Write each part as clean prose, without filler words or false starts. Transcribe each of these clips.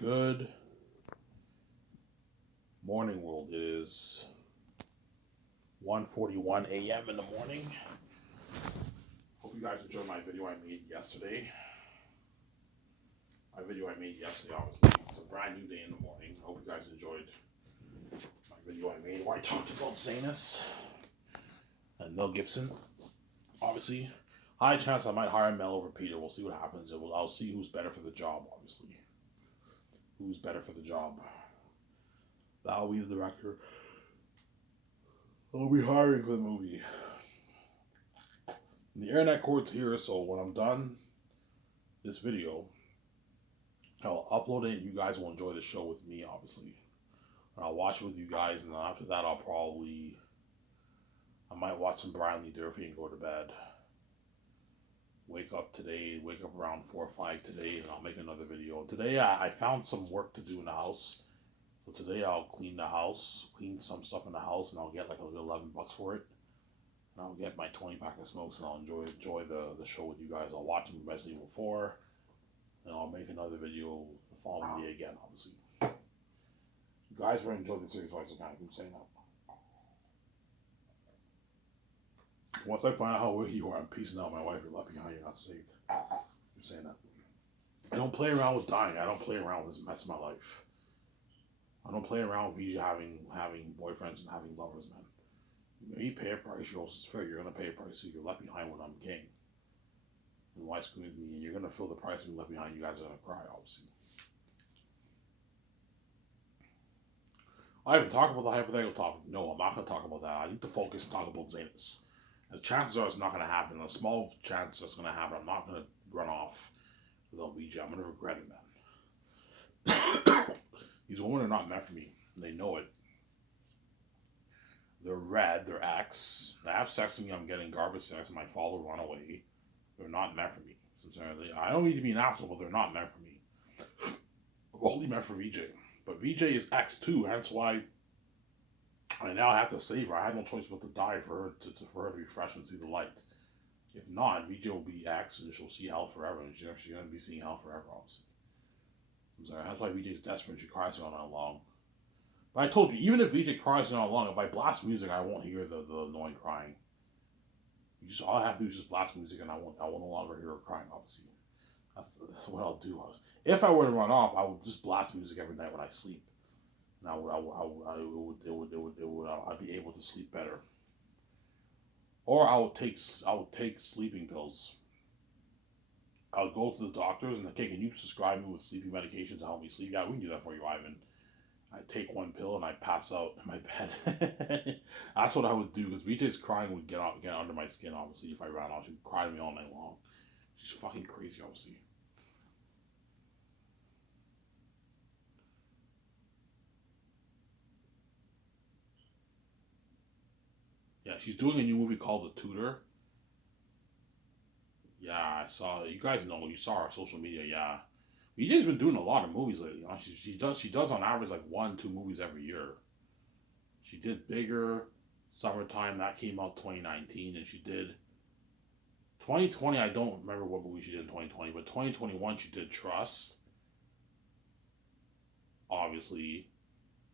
Good morning, world. It is 1:41 a.m. in the morning. Hope you guys enjoyed my video I made yesterday. Obviously. It's a brand new day in the morning. Hope you guys enjoyed my video I made where I talked about Zanus and Mel Gibson. Obviously, high chance I might hire Mel over Peter. We'll see what happens. I'll see who's better for the job, obviously. Who's better for the job. That'll be the director. I'll be hiring for the movie. The internet court's here, so when I'm done this video, I'll upload it and you guys will enjoy the show with me, obviously. And I'll watch it with you guys, and then after that I might watch some Brian Lee Durfee and go to bed. Wake up around 4 or 5 today, and I'll make another video. Today I found some work to do in the house. So today I'll clean the house, clean some stuff in the house, and I'll get like $11 for it. And I'll get my 20 pack of smokes, and I'll enjoy the show with you guys. I'll watch them Resident Evil 4, and I'll make another video the following day again, obviously. You guys better enjoy the series while I keep saying that. Once I find out how weird you are, I'm peacing out. My wife, you're left behind, you're not saved. I'm saying that. I don't play around with dying. I don't play around with this mess of my life. I don't play around with VJ having boyfriends and having lovers, man. You pay a price, it's fair. You're gonna pay a price, so you're left behind when I'm king. And why screw with me? And you're gonna feel the price of being left behind. You guys are gonna cry, obviously. I haven't talked about the hypothetical topic. No, I'm not gonna talk about that. I need to focus and talk about Zanus. The chances are it's not gonna happen. A small chance it's gonna happen. I'm not gonna run off without VJ. I'm gonna regret it, man. These women are not meant for me. They know it. They're red, they're X. They have sex with me, I'm getting garbage sex, and my father run away. They're not meant for me. Sincerely. I don't need to be an asshole, but they're not meant for me. They're only meant for VJ. But VJ is X too, hence why I now have to save her. I have no choice but to die for her to be fresh and see the light. If not, VJ will be X and she'll see hell forever, and she's gonna be seeing hell forever, obviously. I'm sorry, that's why VJ's desperate and she cries all night long. But I told you, even if VJ cries all long, if I blast music, I won't hear the annoying crying. All I have to do is just blast music, and I will no longer hear her crying. Obviously, that's what I'll do. If I were to run off, I would just blast music every night when I sleep, and I'd be able to sleep better. Or I would take sleeping pills. I would go to the doctors and okay, can you prescribe me with sleeping medication to help me sleep? Yeah, we can do that for you, Ivan. I take one pill and I pass out in my bed. That's what I would do, because VJ's crying would get under my skin, obviously, if I ran off. She'd cry to me all night long. She's fucking crazy, obviously. Yeah, she's doing a new movie called The Tutor. Yeah, I saw it. You guys know, you saw her social media, yeah. VJ's been doing a lot of movies lately. She does on average like 1-2 movies every year. She did Bigger, Summertime, that came out 2019, and she did 2020. I don't remember what movie she did in 2020, but 2021 she did Trust, obviously,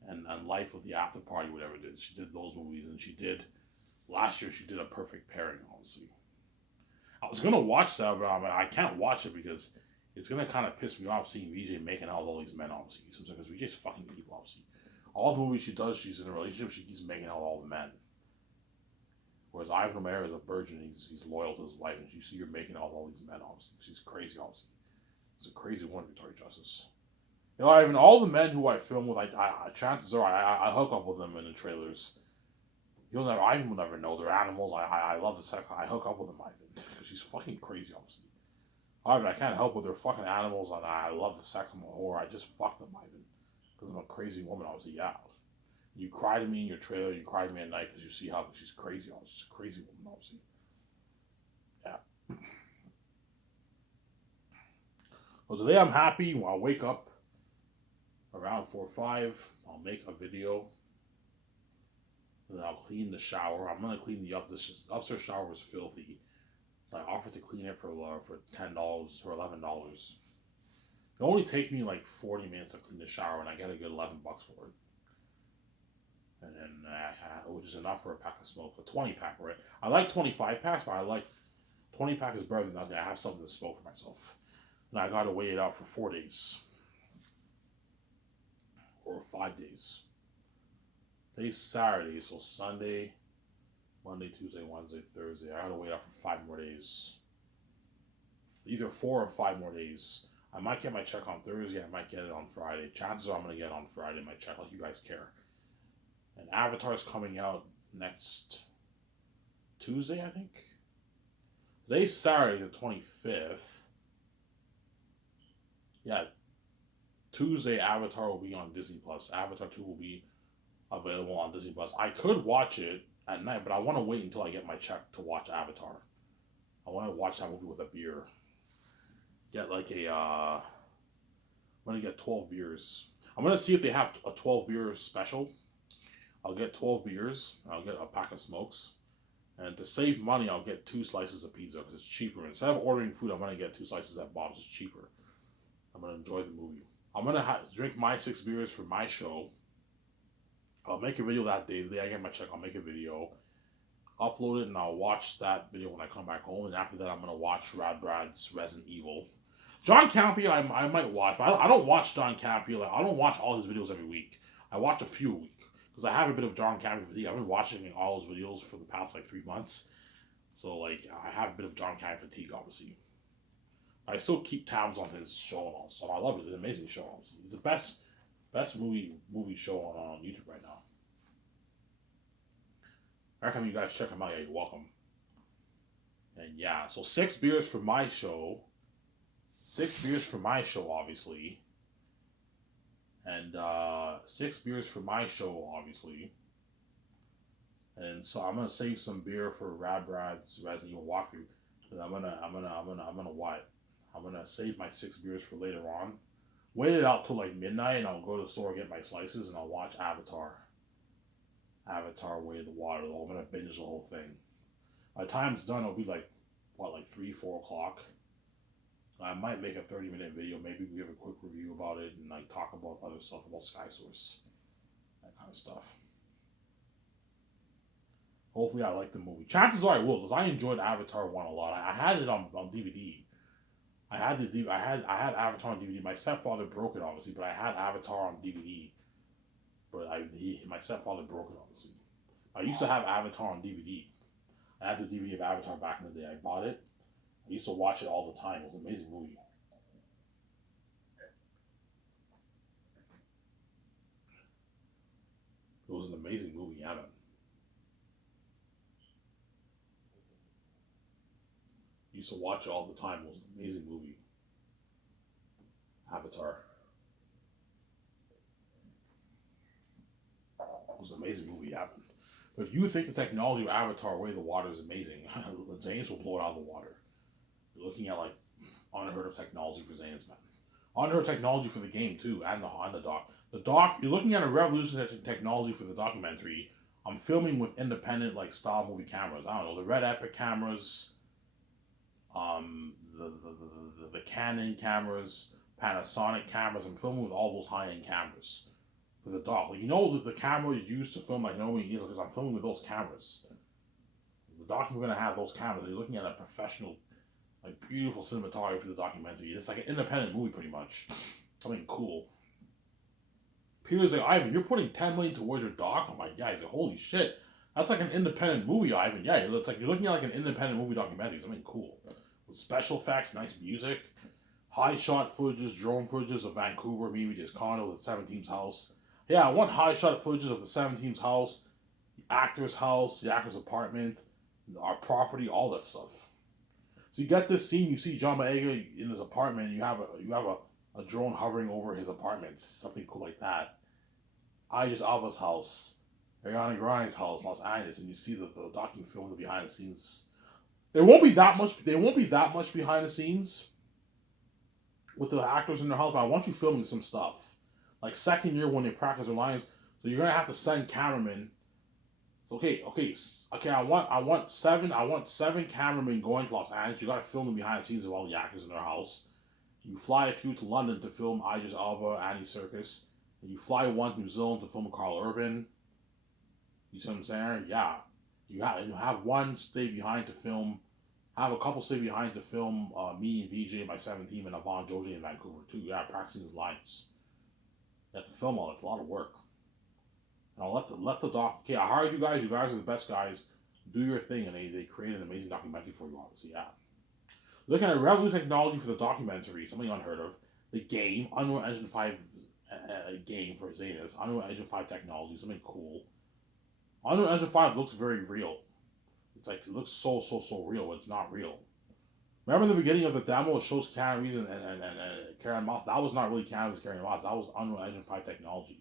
and Life with the After Party, whatever it is. She did those movies, and last year she did A Perfect Pairing, obviously. I was gonna watch that, but I can't watch it because it's gonna kind of piss me off seeing VJ making out with all these men, obviously. Because VJ's fucking evil, obviously. All the movies she does, she's in a relationship, she keeps making out with all the men. Whereas Ivan Romero is a virgin, he's loyal to his wife, and you see her making out with all these men, obviously. She's crazy, obviously. She's a crazy woman, Victoria Justice. You know, Ivan, all the men who I film with, chances are I hook up with them in the trailers. Ivan will never know. They're animals. I love the sex. I hook up with them, Ivan. Because she's fucking crazy, obviously. Ivan, I can't help with. They're fucking animals, and I love the sex. I'm a whore. I just fuck them, Ivan. Because I'm a crazy woman, obviously, yeah. You cry to me in your trailer, you cry to me at night because you see how she's crazy. She's a crazy woman, obviously. Yeah. Well, today I'm happy. I'll wake up around 4 or 5. I'll make a video. Then I'll clean the shower. I'm gonna clean the upstairs shower was filthy. So I offered to clean it for $10 or $11. It only take me like 40 minutes to clean the shower, and I get a good $11 for it. And then, which is enough for a pack of smoke. A 20 pack, right? I like 25 packs, but I like 20 pack is better than nothing. I have something to smoke for myself. And I gotta wait it out for 4 days. Or 5 days. Today's Saturday, so Sunday, Monday, Tuesday, Wednesday, Thursday. I gotta wait out for 5 more days. Either 4 or 5 more days. I might get my check on Thursday. I might get it on Friday. Chances are I'm gonna get it on Friday. My check, like you guys care. And Avatar's coming out next Tuesday, I think. Today's Saturday, the 25th. Yeah, Tuesday, Avatar will be on Disney Plus. Avatar 2 will be available on Disney Plus. I could watch it at night, but I want to wait until I get my check to watch Avatar. I want to watch that movie with a beer. Get like I'm gonna get 12 beers. I'm gonna see if they have a 12 beer special. I'll get 12 beers. I'll get a pack of smokes. And to save money, I'll get 2 slices of pizza because it's cheaper. Instead of ordering food, I'm gonna get 2 slices at Bob's. It's cheaper. I'm gonna enjoy the movie. I'm gonna drink my 6 beers for my show. I'll make a video that day. The day I get my check, I'll make a video, upload it, and I'll watch that video when I come back home. And after that, I'm gonna watch Rad Brad's Resident Evil. John Campea, I might watch, but I don't watch John Campea. Like, I don't watch all his videos every week. I watch a few a week because I have a bit of John Campea fatigue. I've been watching all his videos for the past like 3 months, so like I have a bit of John Campea fatigue, obviously. I still keep tabs on his show and all, so I love it. It's an amazing show. Obviously. It's the best movie show on YouTube right now. I recommend you guys check him out. Yeah, you're welcome. And yeah, so 6 beers for my show. 6 beers for my show, obviously. And 6 beers for my show, obviously. And so I'm gonna save some beer for Rad Brad's Resident Evil walkthrough. And I'm gonna what? I'm gonna save my 6 beers for later on. Wait it out till like midnight, and I'll go to the store and get my slices, and I'll watch Avatar. Avatar: Way of the Water. I'm gonna binge the whole thing. By the time it's done, it'll be like 3, 4 o'clock. I might make a 30-minute video, maybe give a quick review about it, and like talk about other stuff about SkySource, that kind of stuff. Hopefully, I like the movie. Chances are I will, because I enjoyed Avatar 1 a lot. I had it on DVD. I had Avatar on DVD. My stepfather broke it, obviously, but I had Avatar on DVD. But my stepfather broke it, obviously. I used to have Avatar on DVD. I had the DVD of Avatar back in the day. I bought it. I used to watch it all the time. It was an amazing movie. It was an amazing movie, yeah, man. I used to watch it all the time. It was an amazing movie. Avatar. It was an amazing movie, yeah, man. But if you think the technology of Avatar Way of the Water is amazing, Zanes will blow it out of the water. You're looking at like unheard of technology for Zanes, man. Unheard technology for the game too, and the doc. The doc, you're looking at a revolutionary technology for the documentary. I'm filming with independent like style movie cameras. I don't know, the Red Epic cameras, the Canon cameras, Panasonic cameras. I'm filming with all those high end cameras for the doc. Like, you know the camera is used to film like nobody is because I'm filming with those cameras. The documentary gonna have those cameras. You're looking at a professional, like beautiful cinematography for the documentary. It's like an independent movie pretty much. Something cool. Peter's like, Ivan, you're putting $10 million towards your doc? I'm like, yeah. He's like, holy shit. That's like an independent movie, Ivan. Yeah, it's like you're looking at like an independent movie documentary. Something cool. With special effects, nice music, high shot footages, drone footages of Vancouver, maybe just condo, the 17's house. Yeah, I want high shot footages of the 17's house, the actor's house, the actor's apartment, our property, all that stuff. So you get this scene, you see John Boyega in his apartment, and you have a drone hovering over his apartment, something cool like that. Idris Elba's house, Ariana Grande's house, Los Angeles, and you see the documentary film, the behind the scenes. There won't be that much behind the scenes with the actors in their house, but I want you filming some stuff. Like second year when they practice their lines, so you're gonna have to send cameramen. Okay. I want seven cameramen going to Los Angeles. You gotta film the behind the scenes of all the actors in their house. You fly a few to London to film Idris Elba, Annie Serkis. And you fly one to New Zealand to film Carl Urban. You see what I'm saying? Yeah. You have one stay behind to film. Have a couple stay behind to film me and VJ by 17 and Avon Joji in Vancouver too. Yeah, practicing his lines. You have to film all that. It's a lot of work. And I'll let the doc. Okay, I hired you guys. You guys are the best guys. Do your thing, and they create an amazing documentary for you. Obviously, yeah. Looking at revolutionary technology for the documentary, something unheard of. The game, Unreal Engine 5 game for Xanus. Unreal Engine 5 technology, something cool. Unreal Engine 5 looks very real. It's like, it looks so real, but it's not real. Remember the beginning of the demo, it shows Keanu Reeves and Karen Moss? That was not really Keanu Karen Moss, that was Unreal Engine 5 technology.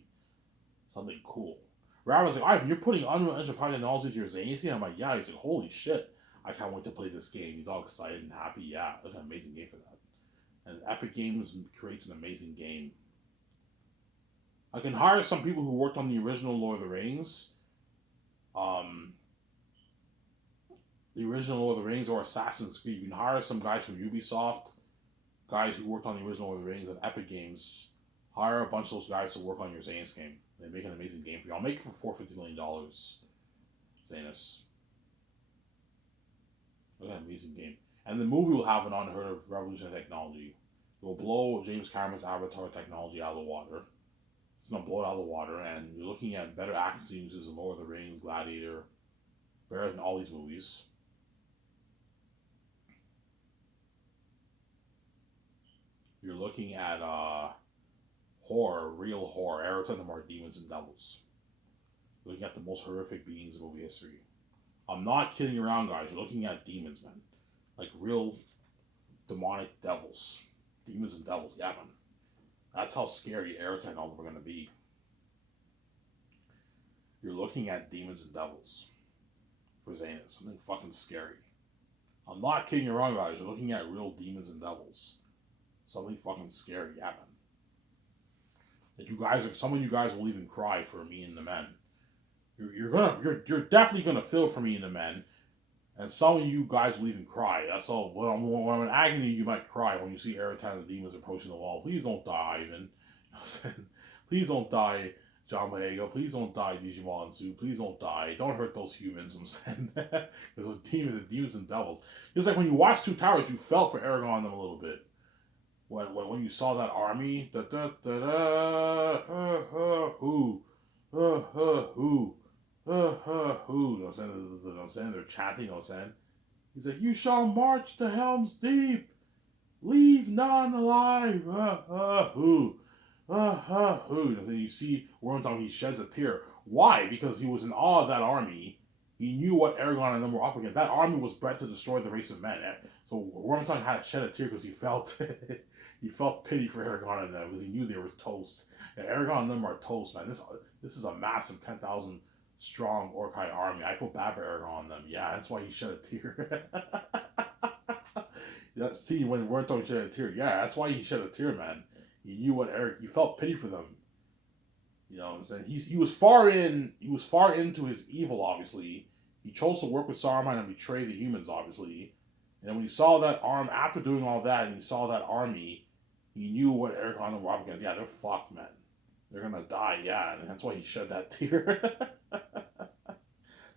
Something cool. Rabbit was like, Ivan, you're putting Unreal Engine 5 technology to your Xanus game? I'm like, yeah. He's like, holy shit. I can't wait to play this game. He's all excited and happy. Yeah, it's an amazing game for that. And Epic Games creates an amazing game. I can hire some people who worked on the original Lord of the Rings. The original Lord of the Rings or Assassin's Creed. You can hire some guys from Ubisoft, guys who worked on the original Lord of the Rings and Epic Games. Hire a bunch of those guys to work on your Xanus game. They make an amazing game for you. I'll make it for $450 million. Xanus. Look at an amazing game. And the movie will have an unheard of revolutionary technology. It will blow James Cameron's Avatar technology out of the water. It's going to blow it out of the water, and you're looking at better action sequences in Lord of the Rings, Gladiator, better than all these movies. You're looking at horror, real horror. Every time there are demons and devils. You're looking at the most horrific beings in movie history. I'm not kidding around, guys. You're looking at demons, man. Like real demonic devils. Demons and devils, yeah, man. That's how scary Aerotech and all of them are going to be. You're looking at demons and devils for Xanus. Something fucking scary. I'm not kidding around, guys. You're looking at real demons and devils. Something fucking scary, yeah, man. That you guys, some of you guys will even cry for Me and the Men. You're definitely gonna feel for Me and the Men, and some of you guys will even cry. That's all. When I'm in agony, you might cry when you see Aerotech and the demons approaching the wall. Please don't die, Ivan. You know what I'm saying? Please don't die, John Boyega. Please don't die, Digimon Su. Please don't die. Don't hurt those humans. I'm saying because those demons and devils. It's like when you watch Two Towers, you felt for Aragorn and them a little bit. When you saw that army, who, who, you know what I'm saying? They're chanting, you know what I'm saying? He's like, you shall march to Helm's Deep, leave none alive, who, you know, then you see Wormtongue, he sheds a tear. Why? Because he was in awe of that army. He knew what Aragorn and them were up against. That army was bred to destroy the race of men. So Wormtongue had to shed a tear because he felt he felt pity for Aragorn and them because he knew they were toast. And Aragorn and them are toast, man. This is a massive 10,000 strong Orkai army. I feel bad for Aragorn and them. Yeah, that's why he shed a tear. Yeah, see, when Wormtongue shed a tear, yeah, that's why he shed a tear, man. He knew what he felt pity for them. You know what I'm saying? He was far into his evil, obviously. He chose to work with Saruman and betray the humans, obviously. And then when he saw that arm, after doing all that, and he saw that army, he knew what Aragorn were up against. Yeah, they're fucked, man. They're gonna die, yeah, and that's why he shed that tear.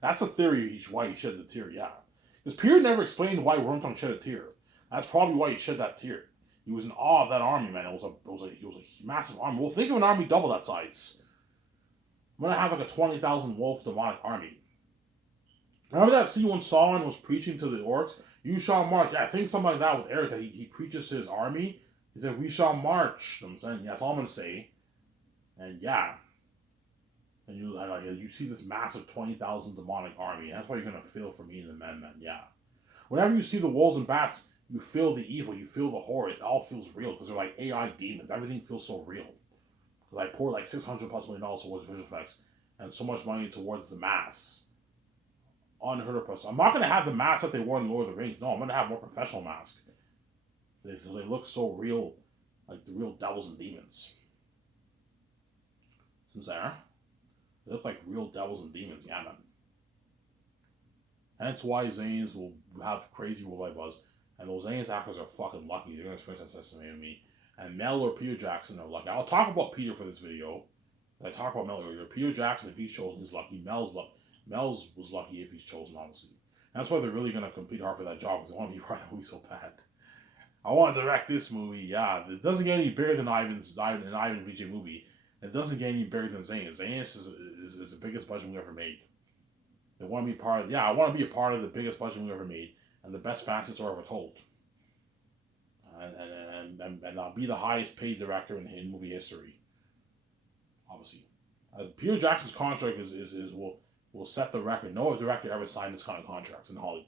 That's the theory why he shed the tear, yeah. Because Peter never explained why Wormtongue shed a tear. That's probably why he shed that tear. He was in awe of that army, man. It was a massive army. Well, think of an army double that size. I'm gonna have like a 20,000 wolf demonic army. Remember that scene when Sauron was preaching to the orcs? You shall march. Yeah, I think something like that with Eric, that he preaches to his army. He said, we shall march. You know what I'm saying? Yeah, that's all I'm gonna say. And yeah. And you see this massive 20,000 demonic army. And that's why you're gonna feel for Me and the Men, man. Yeah. Whenever you see the wolves and bats, you feel the evil, you feel the horror. It all feels real because they're like AI demons. Everything feels so real. Because I poured like $600+ million towards visual effects and so much money towards the masks. Unheard of person. I'm not going to have the masks that they wore in Lord of the Rings. No, I'm going to have more professional masks. They look so real, like the real devils and demons. Sincere? They look like real devils and demons, yeah, man. Hence why Zanes will have crazy worldwide buzz. And those Zane's actors are fucking lucky. They're gonna experience that Sesame and Me. And Mel or Peter Jackson are lucky. I'll talk about Peter for this video. I talk about Mel earlier. Peter Jackson, if he's chosen, is lucky. Mel's was lucky if he's chosen, obviously. And that's why they're really gonna compete hard for that job because they want to be part of the movie so bad. I want to direct this movie. Yeah, it doesn't get any bigger than Ivan VJ movie. It doesn't get any bigger than Zane. Zane is the biggest budget we ever made. They want to be part of. Yeah, I want to be a part of the biggest budget we ever made and the best fantasy story ever told. And I'll be the highest paid director in movie history. Obviously, Peter Jackson's contract will set the record. No director ever signed this kind of contract in Hollywood.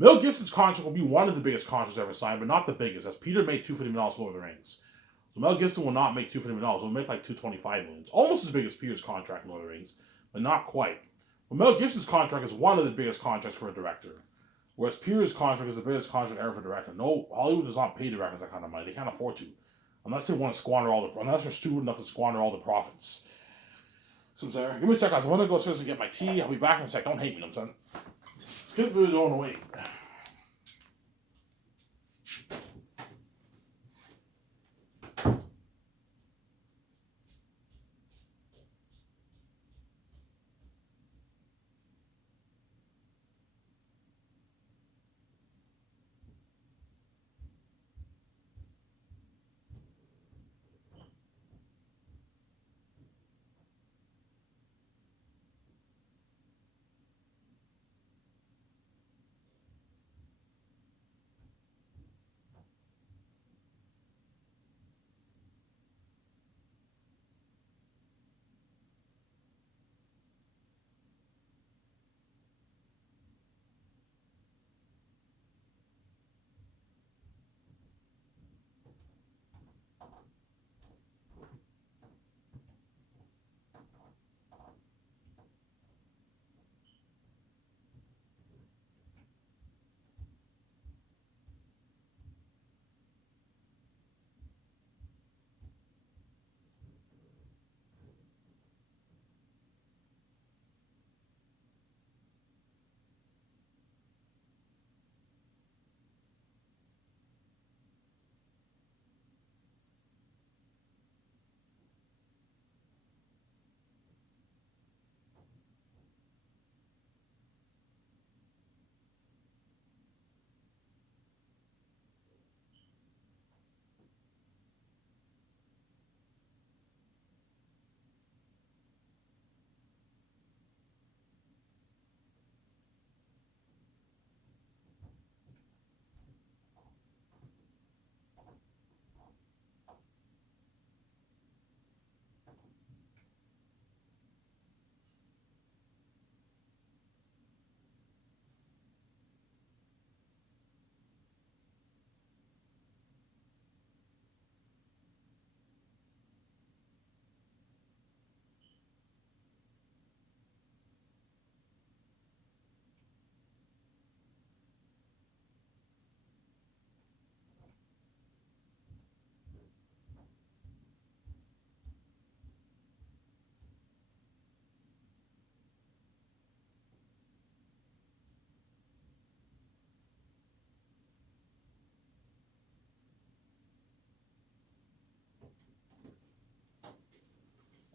Mel Gibson's contract will be one of the biggest contracts ever signed, but not the biggest, as Peter made $250 million for Lord of the Rings. So Mel Gibson will not make $250 million. He'll make like $225 million. It's almost as big as Peter's contract in Lord of the Rings, but not quite. But Mel Gibson's contract is one of the biggest contracts for a director, whereas Peter's contract is the biggest contract ever for a director. No, Hollywood does not pay directors that kind of money. They can't afford to, unless they want to squander unless they're stupid enough to squander all the profits. So I'm sorry. Give me a sec, guys. I'm gonna go upstairs and get my tea. I'll be back in a sec. Don't hate me, I'm saying. Let's get the video away.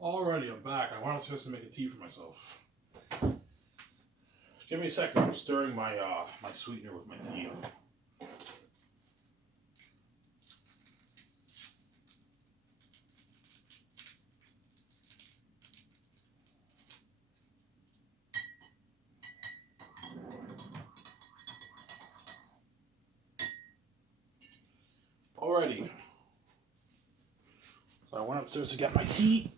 Alrighty, I'm back. I wanted to make a tea for myself. Give me a second. I'm stirring my my sweetener with my tea. Alrighty. So I went upstairs to get my tea.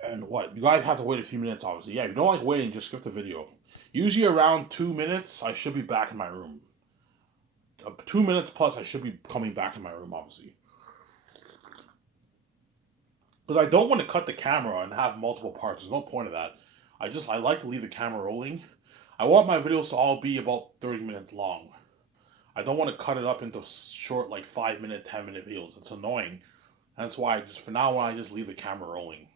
And what? You guys have to wait a few minutes, obviously. Yeah, if you don't like waiting, just skip the video. Usually around 2 minutes, I should be back in my room. 2 minutes plus, I should be coming back in my room, obviously. Because I don't want to cut the camera and have multiple parts. There's no point of that. I like to leave the camera rolling. I want my videos to all be about 30 minutes long. I don't want to cut it up into short, like 5-minute, 10-minute videos. It's annoying. That's why for now on, I just leave the camera rolling.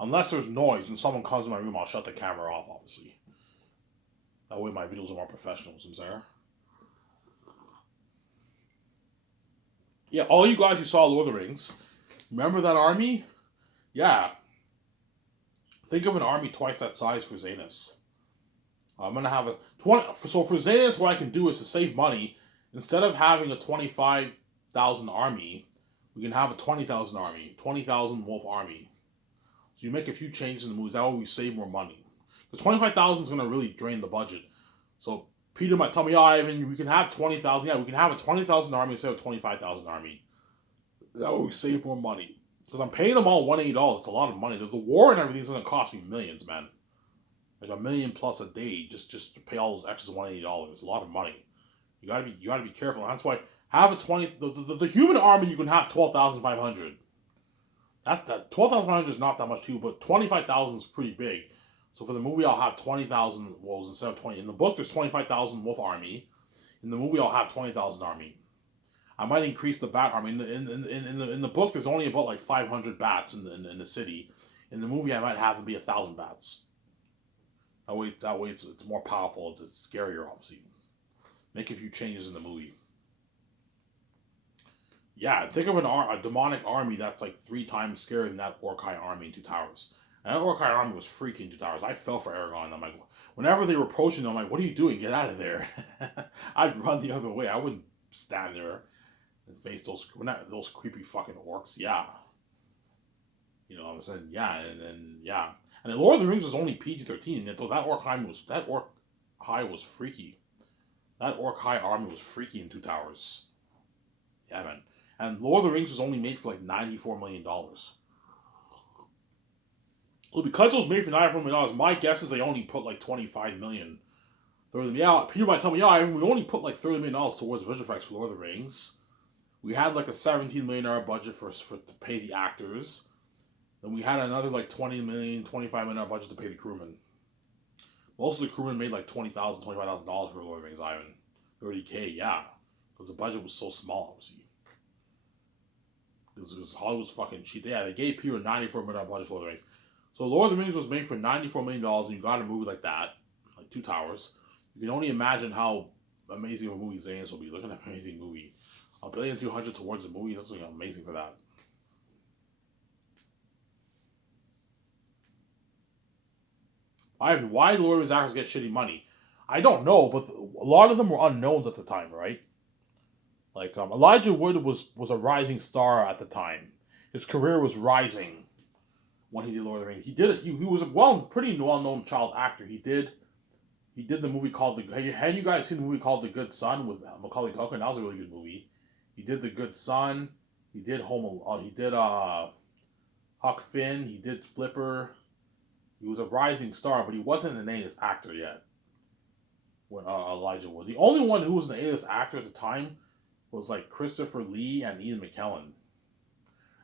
Unless there's noise and someone comes in my room, I'll shut the camera off, obviously. That way my videos are more professional, I'm sorry. Yeah, all you guys who saw Lord of the Rings, remember that army? Yeah, think of an army twice that size for Zanus. I'm gonna have a 20. So for Zanus, what I can do is to save money. Instead of having a 25,000 army, we can have a 20,000 army, 20,000 wolf army. So you make a few changes in the movies. That way we save more money. Because 25,000 is gonna really drain the budget. So Peter might tell me, "Oh, Ivan, we can have 20,000. Yeah, we can have a 20,000 army instead of 25,000 army. That way we save more money. Because I'm paying them all $180. It's a lot of money. The war and everything's gonna cost me millions, man. Like $1 million plus a day just to pay all those extras $180. It's a lot of money. You gotta be careful. And that's why have a 20. The human army you can have 12,500. That's that 12,500 is not that much people, but 25,000 is pretty big. So for the movie, I'll have 20,000 wolves instead of 20. In the book, there's 25,000 wolf army. In the movie, I'll have 20,000 army. I might increase the bat army. In the book, there's only about like 500 bats in the city. In the movie, I might have them be 1,000 bats. That way it's more powerful. It's scarier, obviously. Make a few changes in the movie. Yeah, think of a demonic army that's like 3 times scarier than that Orkai army in Two Towers. And that Orkai army was freaking in Two Towers. I fell for Aragorn. I'm like, whenever they were approaching, I'm like, what are you doing? Get out of there. I'd run the other way. I wouldn't stand there and face those creepy fucking orcs. Yeah. You know what I'm saying? Yeah, and then, yeah. And then Lord of the Rings was only PG-13, and that Orc High was freaky. That Orc High army was freaky in Two Towers. Yeah, man. And Lord of the Rings was only made for like $94 million. So because it was made for $94 million, my guess is they only put like 25 million. Yeah, Peter might tell me, yeah, we only put like $30 million towards visual effects for Lord of the Rings. We had like a $17 million budget for to pay the actors. Then we had another like 20 million, $25 million budget to pay the crewmen. Most of the crewmen made like $20,000, $25,000 for Lord of the Rings Ivan. 30K, yeah. Because the budget was so small, obviously. Because Hollywood's fucking cheap. Yeah, they gave Peter a $94 million budget for Lord of the Rings. So Lord of the Rings was made for $94 million, and you got a movie like that, like Two Towers. You can only imagine how amazing of a movie Zane's will be. Look at that amazing movie. $1,200,000,000 towards the movie. That's something amazing for that. Why Lord of the Rings actors get shitty money? I don't know, but a lot of them were unknowns at the time, right? Like Elijah Wood was a rising star at the time. His career was rising when he did Lord of the Rings. He was a pretty well known child actor. He did the movie called Had you guys seen the movie called The Good Son with Macaulay Culkin? That was a really good movie. He did The Good Son. He did He did Huck Finn. He did Flipper. He was a rising star, but he wasn't an A-list actor yet. When Elijah Wood, the only one who was an A-list actor at the time was like Christopher Lee and Ian McKellen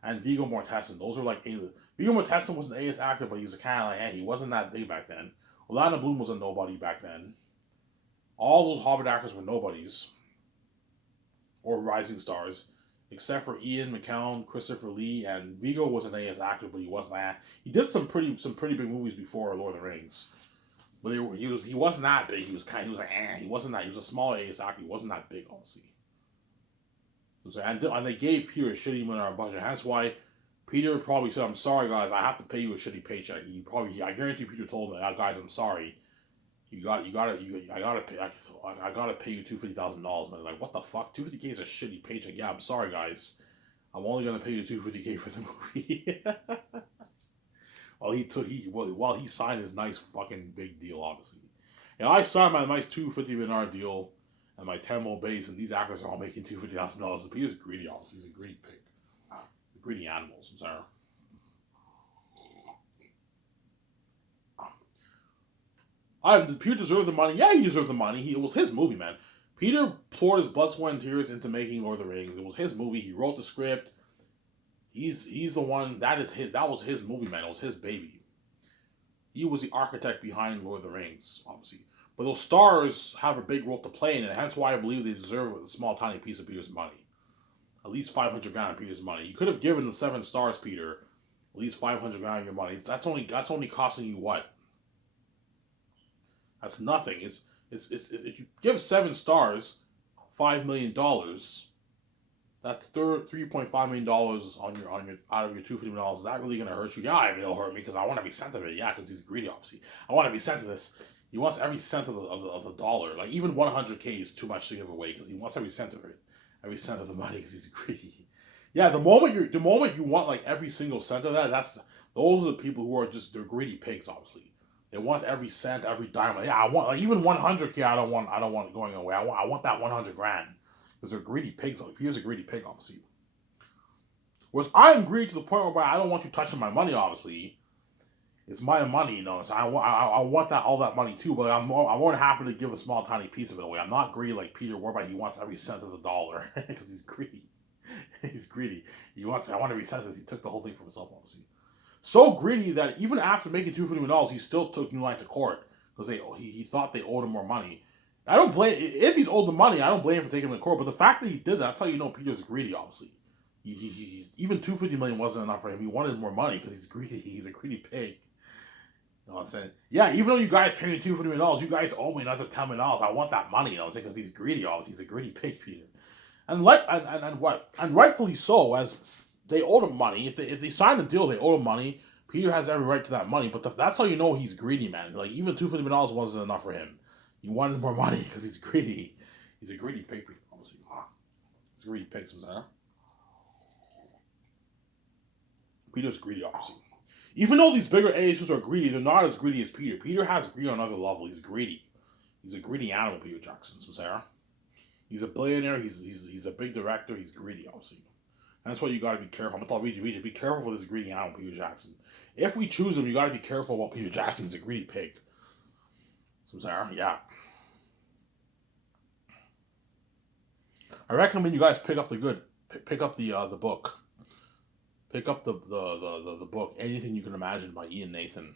and Viggo Mortensen. Those are like A-list. Viggo Mortensen was an A-list actor, but he was kind of like, hey, he wasn't that big back then. Orlando Bloom was a nobody back then. All those Hobbit actors were nobodies or rising stars, except for Ian McKellen, Christopher Lee, and Viggo was an A-list actor, but he wasn't that. He did some pretty big movies before Lord of the Rings, but he wasn't that big. He was like he wasn't that. He was a small A-list actor. He wasn't that big, honestly. And they gave Peter a shitty amount of budget. That's why Peter probably said, "I'm sorry, guys. I have to pay you a shitty paycheck." I guarantee Peter told me, "Guys, I'm sorry. I gotta pay you $250,000, man." Like, what the fuck? $250K is a shitty paycheck. Yeah, I'm sorry, guys. I'm only gonna pay you $250K for the movie. While he signed his nice fucking big deal, obviously. And I signed my nice $250 million deal and my 10 base, and these actors are all making $250,000. Peter's greedy, obviously. He's a greedy pig. Greedy animals, I'm sorry. Peter deserved the money. Yeah, he deserved the money. It was his movie, man. Peter poured his blood, sweat, and tears into making Lord of the Rings. It was his movie. He wrote the script. He's the one that was his movie, man. It was his baby. He was the architect behind Lord of the Rings, obviously. But those stars have a big role to play in it. Hence why I believe they deserve a small, tiny piece of Peter's money. At least $500,000 of Peter's money. You could have given the 7 stars, Peter, at least $500,000 of your money. That's only costing you what? That's nothing. If you give 7 stars, $5 million. That's $3.5 million on your out of your $250. Is that really gonna hurt you? Yeah, it'll hurt me because I want to be sent of it. Yeah, because he's greedy, obviously. I want to be sent of this. He wants every cent of the dollar. Like even 100K is too much to give away because he wants every cent of it, every cent of the money because he's greedy. Yeah, the moment you want like every single cent of that, those are the people who are just they're greedy pigs, obviously. They want every cent, every dime. Like, yeah, I want like even 100K. I don't want it going away. I want that 100 grand because they're greedy pigs. Like here's a greedy pig, obviously. Whereas I'm greedy to the point where I don't want you touching my money. Obviously, it's my money, So I want that all that money too. But I'm more than happy to give a small tiny piece of it away. I'm not greedy like Peter whereby he wants every cent of the dollar because he's greedy. He's greedy. I want every cent of this. He took the whole thing for himself, obviously. So greedy that even after making $250 million, he still took New Line to court because he thought they owed him more money. I don't blame if he's owed the money. I don't blame him for taking him to court. But the fact that he did that's how you know Peter's greedy. Obviously, even $250 million wasn't enough for him. He wanted more money because he's greedy. He's a greedy pig. You know what I'm saying? Yeah, even though you guys pay me $250 million, you guys owe me another $10 million. I want that money. You know what I'm saying? Because he's greedy. Obviously, he's a greedy pig, Peter. And rightfully so, as they owed him money. If they signed a deal, they owe him money. Peter has every right to that money, but that's how you know he's greedy, man. Like even $250 million wasn't enough for him. He wanted more money because he's greedy. He's a greedy pig, obviously. He's a greedy pig, sometimes. Peter's greedy, obviously. Even though these bigger ASUs are greedy, they're not as greedy as Peter. Peter has greed on another level. He's greedy. He's a greedy animal, Peter Jackson, Sarah. He's a billionaire. He's a big director. He's greedy, obviously. And that's why you got to be careful. I'm gonna tell Reggie, be careful with this greedy animal, Peter Jackson. If we choose him, you got to be careful about Peter Jackson. He's a greedy pig. Sarah, yeah. I recommend you guys pick up the book. Pick up the book, Anything You Can Imagine by Ian Nathan.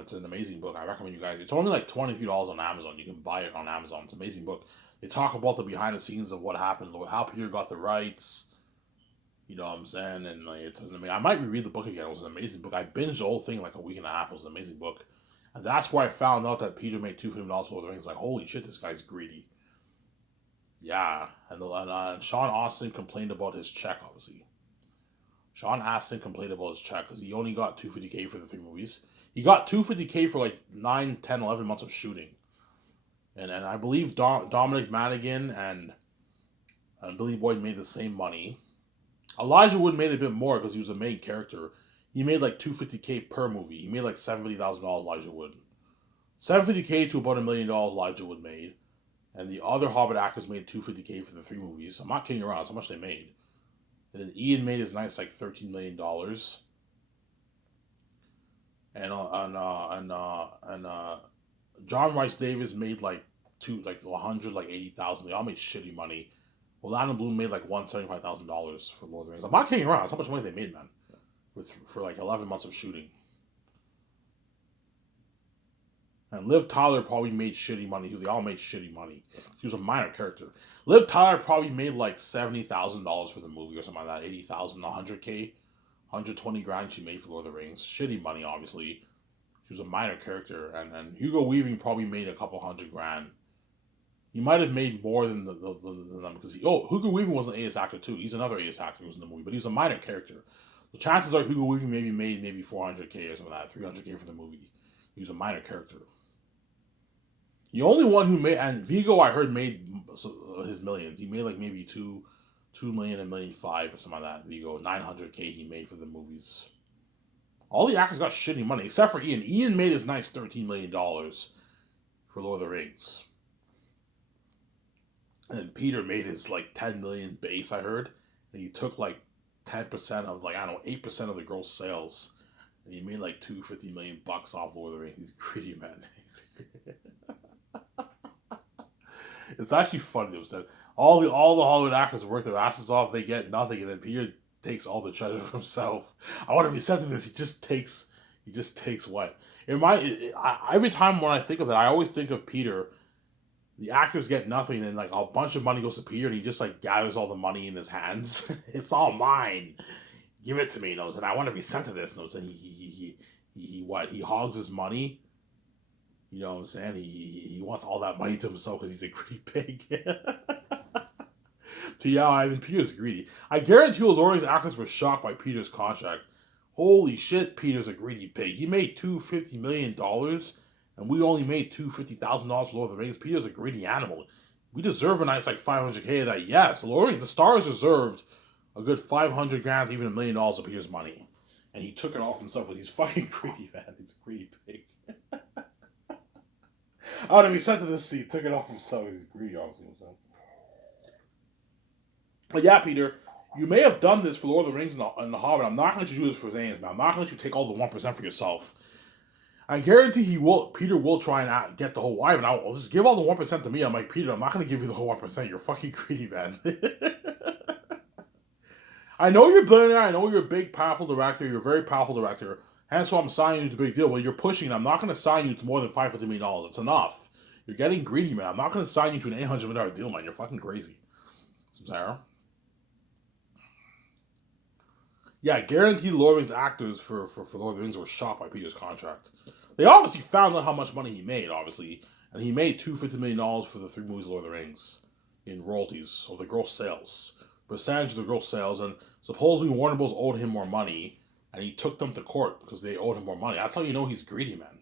It's an amazing book. I recommend you guys. It's only like $23 on Amazon. You can buy it on Amazon. It's an amazing book. They talk about the behind the scenes of what happened, how Peter got the rights. You know what I'm saying? And like, I might reread the book again. It was an amazing book. I binged the whole thing like a week and a half. It was an amazing book. And that's where I found out that Peter made $250 for the rings. Like, holy shit, this guy's greedy. Yeah. And Sean Astin complained about his check, obviously. Sean Astin complained about his check because he only got $250K for the 3 movies. He got $250K for like 9, 10, 11 months of shooting. And I believe Dominic Monaghan and Billy Boyd made the same money. Elijah Wood made a bit more because he was a main character. He made like $250K per movie. He made like $70,000, Elijah Wood. $750K to about $1 million Elijah Wood made. And the other Hobbit actors made $250K for the 3 movies. I'm not kidding around. That's how much they made. And then Ian made his nice like $13 million. And John Rice Davis made like 180,000. They all made shitty money. Orlando Bloom made like $175,000 for Lord of the Rings. I'm not kidding around. That's how much money they made, man, for like 11 months of shooting. And Liv Tyler probably made shitty money. They all made shitty money. She was a minor character. Liv Tyler probably made like $70,000 for the movie or something like that. 80,000, 100K, 120 grand she made for Lord of the Rings. Shitty money, obviously. She was a minor character, and Hugo Weaving probably made a couple $100,000. He might have made more than them because Hugo Weaving was an A.S. actor too. He's another A.S. actor who was in the movie, but he was a minor character. The chances are Hugo Weaving maybe made 400K or something like that, 300K for the movie. He was a minor character. The only one who made, and Vigo I heard made his millions. He made like maybe 2 million, 1.5 million or something like that. Vigo 900K he made for the movies. All the actors got shitty money except for Ian. Ian made his nice $13 million for Lord of the Rings. And Peter made his like 10 million base, I heard. And he took like 10% of like, I don't know, 8% of the gross sales. And he made like $250 million off Lord of the Rings. He's greedy, man. It's actually funny though. That all the Hollywood actors work their asses off, they get nothing, and then Peter takes all the treasure for himself. I want to be said to this. He just takes what? Every time when I think of that, I always think of Peter. The actors get nothing, and like a bunch of money goes to Peter, and he just like gathers all the money in his hands. It's all mine. Give it to me, and I want to be sent to this, and he hogs his money. You know what I'm saying? He wants all that money to himself because he's a greedy pig. So yeah, Ivan Peter's greedy. I guarantee those Orioles actors were shocked by Peter's contract. Holy shit, Peter's a greedy pig. He made $250 million, and we only made $250,000 for Lord of the Rings. Peter's a greedy animal. We deserve a nice like 500K of that. Yes, the Stars deserved a good 500 grand, even $1 million of Peter's money, and he took it all for himself because he's fucking greedy, man. He's a greedy pig. Oh, to be sent to this seat, took it off himself. He's greedy, obviously. But yeah, Peter, you may have done this for Lord of the Rings and the Hobbit. I'm not going to let you do this for Zanes, man. I'm not going to let you take all the 1% for yourself. I guarantee Peter will try and get the whole Ivan. I'll just give all the 1% to me. I'm like, Peter, I'm not going to give you the whole 1%. You're fucking greedy, man. I know you're a billionaire. I know you're a big, powerful director. You're a very powerful director. Hence why I'm signing you to a big deal. But you're pushing. I'm not going to sign you to more than $550 million. It's enough. You're getting greedy, man. I'm not going to sign you to an $800 million deal, man. You're fucking crazy. Sarah. Yeah, I guarantee Lord of the Rings actors for Lord of the Rings were shocked by Peter's contract. They obviously found out how much money he made, obviously. And he made $250 million for the 3 movies of Lord of the Rings in royalties of the gross sales. Percentage of the gross sales. And supposedly Warner Bros. Owed him more money. And he took them to court because they owed him more money. That's how you know he's greedy, man.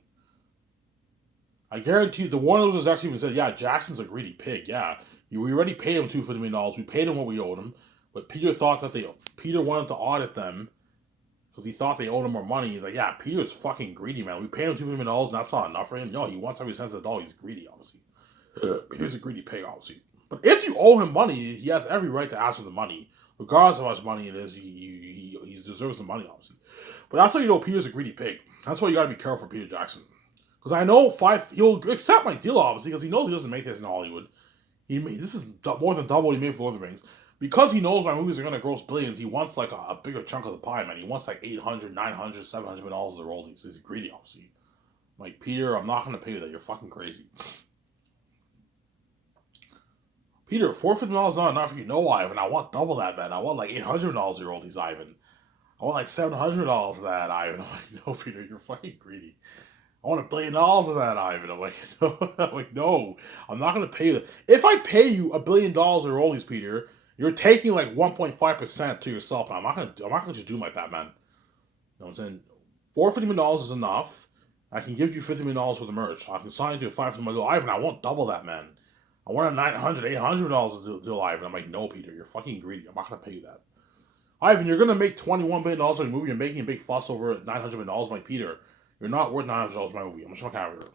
I guarantee you, the Warner Bros. Actually even said, yeah, Jackson's a greedy pig. Yeah, we already paid him $250 million. We paid him what we owed him. But Peter thought that Peter wanted to audit them because he thought they owed him more money. He's like, yeah, Peter's fucking greedy, man. We paid him $250 million, and that's not enough for him. No, he wants every cent of the dollar. He's greedy, obviously. Peter's a greedy pig, obviously. But if you owe him money, he has every right to ask for the money. Regardless of how much money it is, he deserves the money, obviously. But that's how you know Peter's a greedy pig. That's why you gotta be careful for Peter Jackson. Because I know he'll accept my deal, obviously, because he knows he doesn't make this in Hollywood. This is more than double what he made for Lord of the Rings. Because he knows my movies are going to gross billions, he wants like a bigger chunk of the pie, man. He wants like $800, $900, $700 million of the royalties. He's greedy, obviously. Like, Peter, I'm not going to pay you that. You're fucking crazy. Peter, $450 million is not enough for you. No, Ivan. I want double that, man. I want like $800 million of royalties, Ivan. I want like $700 of that, Ivan. I'm like, no, Peter, you're fucking greedy. I want $1 billion of that, Ivan. I'm like, no, no, I'm not going to pay you that. If I pay you $1 billion of royalties, Peter, you're taking like 1.5% to yourself. I'm not gonna just do like that, man. You know what I'm saying? $450 million is enough. I can give you $50 million for the merch. I can sign you to $500 million. Ivan, I won't double that, man. I want a $900, $800 deal, Ivan. I'm like, no, Peter, you're fucking greedy. I'm not gonna pay you that. Ivan, you're gonna make $21 billion on a movie. You're making a big fuss over $900 million. I'm like, Peter, you're not worth $900 for my movie. I'm just not gonna have it.